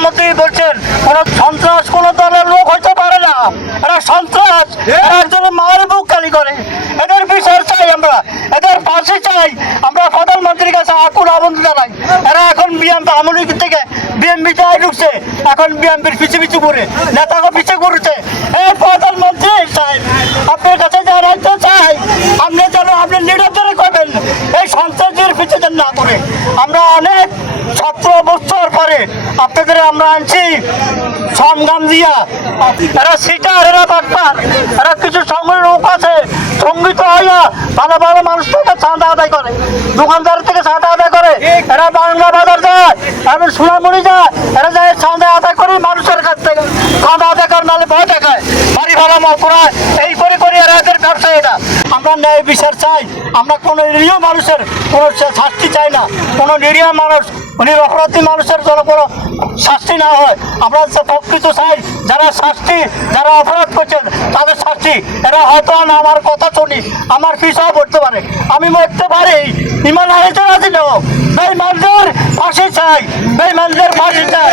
প্রধানমন্ত্রী বলছেন কোন সন্ত্রাস কোন দলের লোক হইতে পারে না, এরা সন্ত্রাস, এরা একজন মায়ের বুক খালি করে। এদের বিচার চাই আমরা, এদের ফাঁসি চাই। আমরা প্রধানমন্ত্রীর কাছে আকুল আবেদন জানাই। এরা এখন বিএনপি আমলি থেকে বিএনপিতে ঢুকছে, এখন বিএনপির পিছু পিছু করে নেতাকে পিছু করছে। এই প্রধানমন্ত্রী সাহেব আপনার কাছে জানাইতে চাই, আপনি যেন আপনি নিরন্তরে করবেন এই সন্ত্রাসের পিছু না করে। আমরা অনেক 17 বছর পরে আপনাদের আমরা আনছি সংগ্রাম দিয়া। এরা সিটার, এরা বাটপার, এরা কিছু সঙ্গের লোক আছে সঙ্গীত হইয়া ভালো ভালো মানুষ থেকে চাঁদা আদায় করে, দোকানদার থেকে চাঁদা আদায় করে। এরা বাংলা বাজার যায়, আমি সোনামুড়ি যায়, এরা যায় চাঁদা আদায় করে মানুষের কাছ থেকে। চাঁদা আদায় করে নাহলে ভয় দেখায়, বাড়ি ভাড়া করায়, এই করে করে এরা এদের ব্যবসা। এটা আমরা ন্যায় বিচার চাই। আমরা কোনো নিরীহ মানুষের কোনো শাস্তি চাই না। কোনো নিরীহ মানুষ অপরাধী মানুষের জন্য কোনো শাস্তি না হয়। আমরা প্রকৃত চাই যারা শাস্তি, যারা অপরাধ করছেন তাদের শাস্তি। এরা হয়তো না আমার কথা শুনি আমার পিছাও পড়তে পারে, আমি মরতে পারি, ইমান হারিতে রাজি নেব। বেঈমানদের ফাঁসি চাই, বেঈমানদের ফাঁসি চাই।